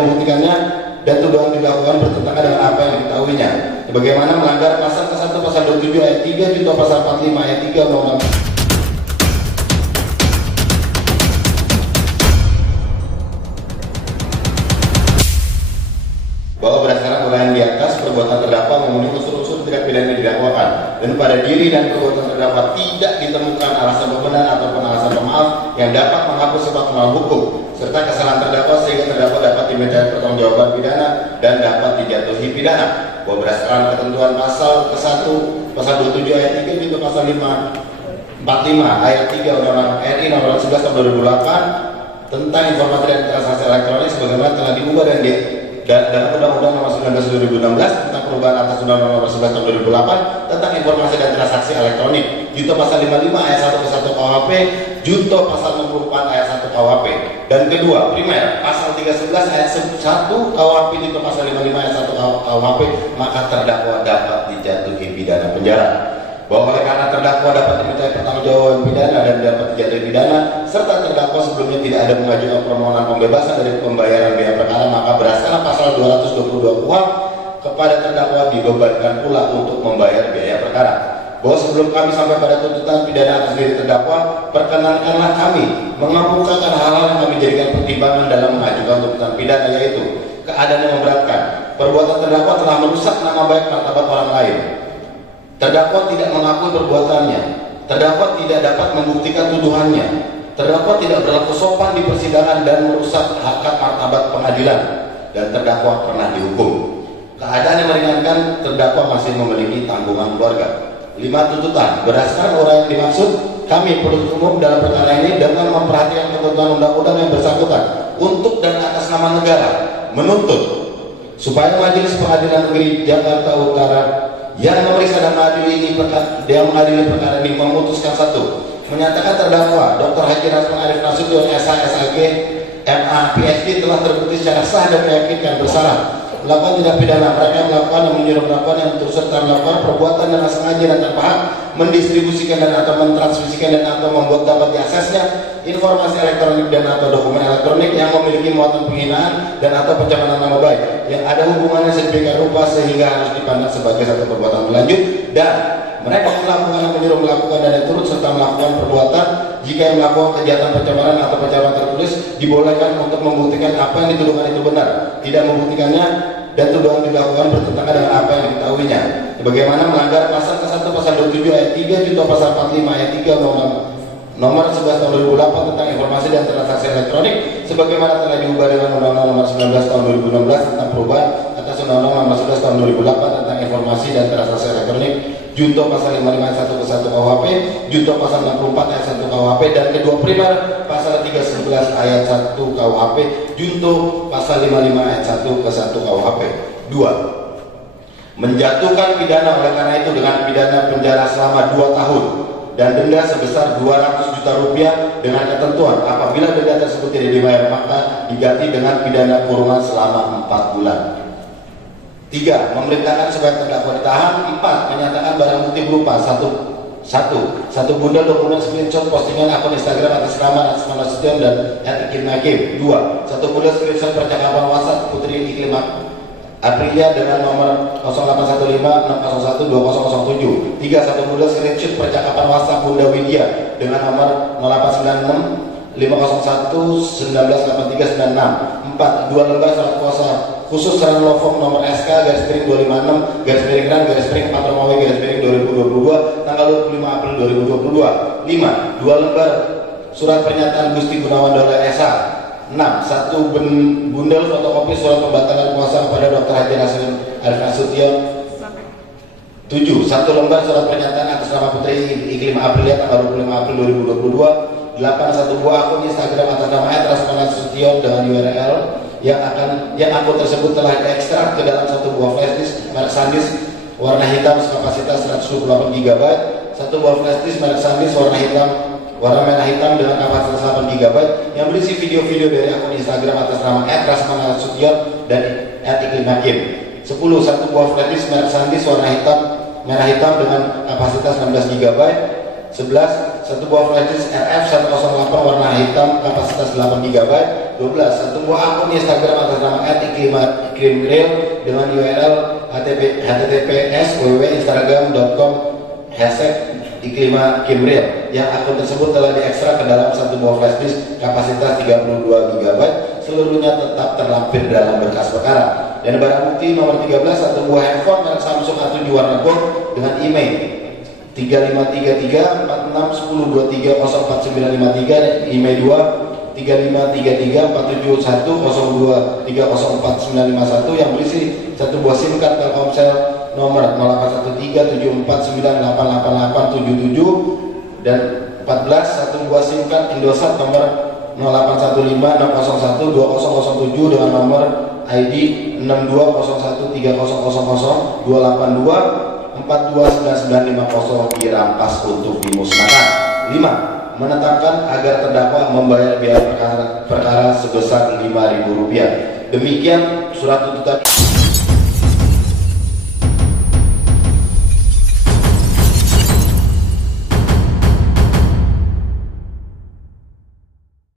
membuktikannya dan tuduhan dilakukan bertentangan dengan apa yang diketahuinya. Sebagaimana melanggar pasal ke-1 pasal 27 ayat 3 junto pasal 45 ayat 3 Undang-Undang bahwa berdasarkan uraian di atas, perbuatan terdakwa memenuhi unsur-unsur tindak pidana yang didakwakan, dan pada diri dan perbuatan terdakwa tidak ditemukan alasan pembenar ataupun alasan pemaaf yang dapat menghapus sebab melawan hukum serta kesalahan terdakwa sehingga terdakwa dapat dimintai pertanggungjawaban pidana dan dapat dijatuhi pidana. Bahwa berdasarkan ketentuan pasal ke-1 pasal 27 ayat 3 junto pasal 45 ayat 3 Undang-Undang RI nomor 11 tahun 2008 tentang informasi dan transaksi elektronik sebagaimana telah diubah dalam Undang-Undang Nomor 19 2016 tentang perubahan atas Undang-Undang Nomor 11 Tahun 2008 tentang informasi dan transaksi elektronik, junto pasal 55 ayat 1 ke 1 KUHP, junto pasal 64 ayat 1 KUHP. Dan kedua, primer, pasal 311 ayat 1 KUHP junto pasal 55 ayat 1 KUHP, maka terdakwa dapat dijatuhi pidana penjara. Bahwa oleh karena terdakwa dapat dimintai pertanggungjawaban pidana dan dapat dijatuhi pidana, serta terdakwa sebelumnya tidak ada mengajukan permohonan pembebasan dari pembayaran biaya perkara, maka berdasarkan pasal 222 KUHP kepada terdakwa dibebankan pula untuk membayar biaya perkara. Bahwa sebelum kami sampai pada tuntutan pidana atas diri terdakwa, perkenankanlah kami mengemukakan hal-hal yang kami jadikan pertimbangan dalam mengajukan tuntutan pidana, yaitu keadaan yang memberatkan. Perbuatan terdakwa telah merusak nama baik martabat orang lain. Terdakwa tidak mengakui perbuatannya. Terdakwa tidak dapat membuktikan tuduhannya. Terdakwa tidak berlaku sopan di persidangan dan merusak harkat martabat pengadilan. Dan terdakwa pernah dihukum. Keadaan yang meringankan, terdakwa masih memiliki tanggungan keluarga. 5 tuntutan. Berdasarkan uraian yang dimaksud, kami penuntut umum dalam perkara ini dengan memperhatikan ketentuan undang-undang yang bersangkutan untuk dan atas nama negara menuntut supaya Majelis Pengadilan Negeri Jakarta Utara yang memeriksa dan mengadili perkara ini memutuskan: 1. Menyatakan terdakwa Dr. Haji Rasman Arif Nasution SH SAG MA PhD telah terbukti secara sah dan meyakinkan bersalah melakukan tindak pidana mereka melakukan dan menyuruh melakukan yang turut serta melakukan perbuatan dengan sengaja dan tanpa hak mendistribusikan dan atau mentransmisikan dan atau membuat dapat diaksesnya informasi elektronik dan atau dokumen elektronik yang memiliki muatan penghinaan dan atau pencemaran nama baik yang ada hubungannya sedemikian rupa sehingga harus dipandang sebagai satu perbuatan berlanjut, dan mereka melakukan yang menyuruh melakukan dan yang turut serta melakukan perbuatan jika yang melakukan kejahatan pencemaran atau pencemaran tertulis dibolehkan untuk membuktikan apa yang dituduhkan itu benar, tidak membuktikannya dan tuduhan dilakukan bertentangan dengan apa yang diketahuinya. Sebagaimana melanggar pasal ke-1 pasal 27 ayat 3 junto pasal 45 ayat 3 Undang-Undang Nomor 11 Tahun 2008 tentang informasi dan transaksi elektronik sebagaimana telah diubah dengan Undang-Undang Nomor 19 Tahun 2016 tentang perubahan atas Undang-Undang Nomor 11 Tahun 2008 tentang informasi dan transaksi elektronik, junto pasal 55 ayat 1 ke 1 KUHP, junto pasal 64 ayat 1 KUHP, dan kedua primer pasal 311 ayat 1 KUHP, junto pasal 55 ayat 1 ke 1 KUHP. 2. Menjatuhkan pidana oleh karena itu dengan pidana penjara selama 2 tahun dan denda sebesar 200 juta rupiah dengan ketentuan apabila denda tersebut tidak dibayar maka diganti dengan pidana kurungan selama 4 bulan. 3. Memerintahkan supaya terdakwa ditahan. 4. Menyatakan barang bukti berupa 1 bundel dokumen screenshot postingan akun Instagram atas nama Rasman Nasution dan Iklim Hakim. 2. 1 bundel screenshot percakapan WhatsApp Putri Iklim Aprilia dengan nomor 0815601207. 3. 1 bundel screenshot percakapan WhatsApp Bunda Widya dengan nomor 0896 501 198396. 4. 2 lembar surat kuasa khusus Seran Lovong nomor SK /256 /RAN 4 Romawi /2022 tanggal 25 April 2022. 5. 2 lembar surat pernyataan Gusti Gunawan Dola SH. 6. 1 bundel fotokopi surat pembatalan kuasa kepada Dr. Haji Rasman Arif Nasution. 7. 1 lembar surat pernyataan atas nama Putri Iklim Aprilia tanggal 25 April 2022. 8. 1 buah akun Instagram atas nama @Rasman Nasution dengan URL yang akun tersebut telah diekstrak ke dalam 1 buah flash disk merek SanDisk warna hitam kapasitas 128 GB. 1 buah flash disk merek SanDisk warna merah hitam dengan kapasitas 8 GB yang berisi video-video dari akun Instagram atas nama @Rasman Nasution dan @Iklim Hakim. 10. 1 buah flash disk merek SanDisk warna merah hitam dengan kapasitas 16 GB. 11. 1 buah flash disk RF108 warna hitam kapasitas 8 GB. 12. Satu buah akun Instagram atas nama @iklimreal dengan URL https://instagram.com/iklimreal yang akun tersebut telah diekstrak ke dalam satu buah flash disk kapasitas 32 GB, seluruhnya tetap terlampir dalam berkas perkara. Dan barang bukti nomor 13, satu buah handphone merek Samsung A7 warna gold dengan email 35334610230493 dan email 2 35334710230491 yang berisi satu buah SIM card Telkomsel nomor 081374988877 dan 14 satu buah SIM card Indosat nomor 081560120007 dengan nomor ID 620130000282 429950 dirampas untuk dimusnahkan. 5. Menetapkan agar terdakwa membayar biaya perkara sebesar Rp5.000. Demikian surat tuntutan.